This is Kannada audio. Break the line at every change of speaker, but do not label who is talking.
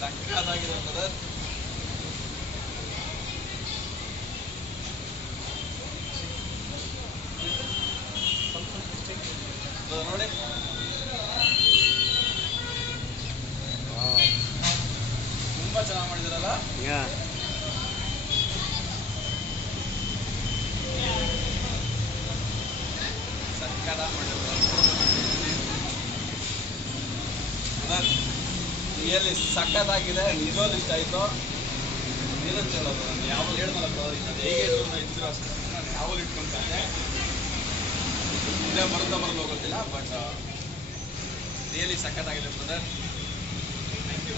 ಸಕ್ಕದಾಗಿದೆ ಬ್ರದರ್ ನೋಡಿ. ತುಂಬಾ ಚೆನ್ನಾಗಿ ಮಾಡಿದಿರಲ್ಲ? ಸಕ್ಕದಾಗಿ ಮಾಡಿದ್ರು ರಿಯಲಿ ಸಖತ್ತಾಗಿದೆ ನಿಜವಾಗ್ಲೂ ಇಷ್ಟ ಆಯ್ತು ಏನಂತ ಹೇಳೋದು ನಾನು ಯಾವಾಗ ಅದು ಹೇಗೆ ನಾನು ಅಷ್ಟೇ. ನಾನು ಯಾವಾಗ ಇಟ್ಕೊಂತಾನೆ ಮುಂದೆ ಬರುತ್ತಾ ಬರೋದು ಹೋಗೋದಿಲ್ಲ ಬಟ್ ರಿಯಲಿ ಸಖತ್ತಾಗಿದೆ ಬ್ರದರ್ ಥ್ಯಾಂಕ್ ಯು